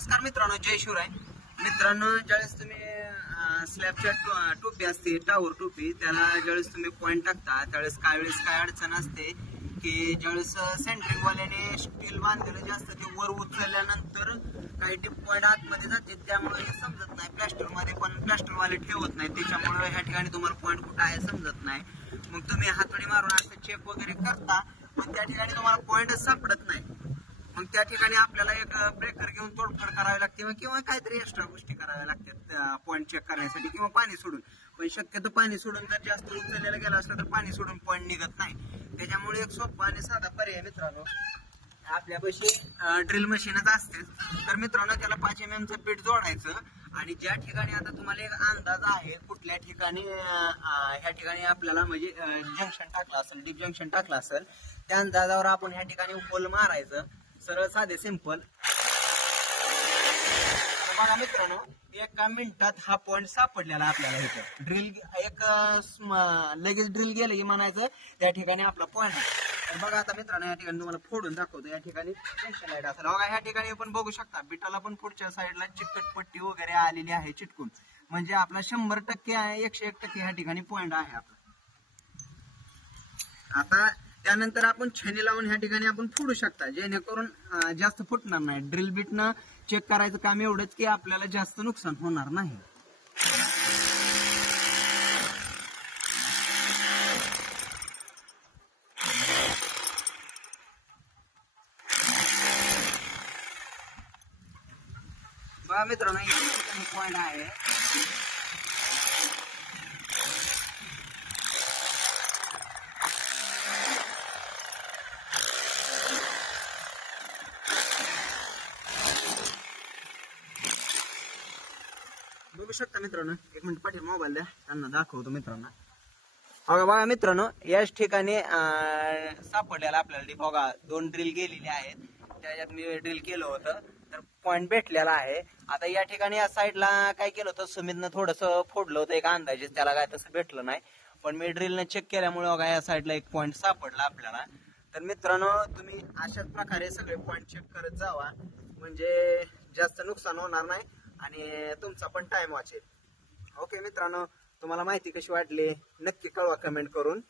नमस्कार मित्रांनो, जय शिवराय. मित्रांनो, ज्यावेळेस तुम्ही स्लॅबच्या टोपी असते, टावर टोपी, त्याला ज्यावेळेस तुम्ही पॉईंट टाकता त्यावेळेस काय अडचण असते की ज्यावेळेस सेंटरिंग वाल्याने स्टील बांधलेलं जे असतं ते वर उचलल्यानंतर काही टिप पॉईंट आतमध्ये जाते, त्यामुळे हे समजत नाही. प्लॅस्टर मध्ये पण प्लॅस्टर वाले ठेवत नाही, त्याच्यामुळे ह्या ठिकाणी तुम्हाला पॉईंट कुठं आहे समजत नाही. मग तुम्ही हातोडी मारून असं चेक वगैरे करता, पण त्या ठिकाणी तुम्हाला पॉईंटच सापडत नाही. मग त्या ठिकाणी आपल्याला एक ब्रेकर घेऊन तोडफोड करावी लागते किंवा काहीतरी एक्स्ट्रा गोष्टी कराव्या लागतात पॉईंट चेक करण्यासाठी, किंवा पाणी सोडून. पण शक्यतो पाणी सोडून जर जास्त उचललेलं गेलं असलं तर पाणी सोडून पॉईंट निघत नाही. त्याच्यामुळे एक सोपा आणि साधा पर्याय मित्रांनो, आपल्यापाशी ड्रिल मशीनच असते. तर मित्रांनो, त्याला 5 mm चं पीठ जोडायचं आणि ज्या ठिकाणी आता तुम्हाला एक अंदाज आहे कुठल्या ठिकाणी ह्या ठिकाणी आपल्याला म्हणजे जंक्शन टाकलं असेल, डीप जंक्शन टाकलं असेल, त्या अंदाजावर आपण ह्या ठिकाणी होल मारायचं. सरळ साधे सिंपल. बघा मित्रांनो, 1 मिनिटात हा पॉईंट सापडलेला आपल्याला इथं. ड्रिल एक लगेच ड्रिल गेलं की म्हणायचं त्या ठिकाणी आपला पॉईंट आहे. तर बघा आता मित्रांनो, या ठिकाणी तुम्हाला फोडून दाखवतो. या ठिकाणी जंक्शन लाईट असेल. बघा ह्या ठिकाणी आपण बघू शकता बिटाला पण पुढच्या साईडला चिकटपट्टी वगैरे आलेली आहे चिटकून, म्हणजे आपला 100% 101% ह्या ठिकाणी पॉईंट आहे आपला. आता त्यानंतर आपण छेनी लावून ह्या ठिकाणी आपण फोडू शकता, जेणेकरून जास्त फुटणार नाही. ड्रिल बीटनं चेक करायचं काम एवढंच की आपल्याला जास्त नुकसान होणार नाही. बघा मित्रांनो, या ठिकाणी पॉईंट आहे. बघू शकता मित्रांनो, 1 मिनिट पाठी मोबाईल द्या, त्यांना दाखवतो मित्रांनो. बघा मित्रांनो, याच ठिकाणी सापडलेला आपल्याला डिप. बघा 2 ड्रिल गेलेले आहेत, त्याच्यात मी ड्रिल केलं होतं तर पॉईंट भेटलेला आहे. आता या ठिकाणी या साईडला काय केलं होतं, सुमितनं थोडस फोडलं होतं एक अंदाजे, त्याला काय तसं भेटलं नाही. पण मी ड्रिलने चेक केल्यामुळे बघा या साईडला एक पॉईंट सापडला आपल्याला. तर मित्रांनो, तुम्ही अशाच प्रकारे सगळे पॉईंट चेक करत जावा, म्हणजे जास्त नुकसान होणार नाही आणि तुमचा पण टाइम वाचेल. ओके मित्रांनो, तुम्हाला माहिती कशी वाटली नक्की कळवा कमेंट करून.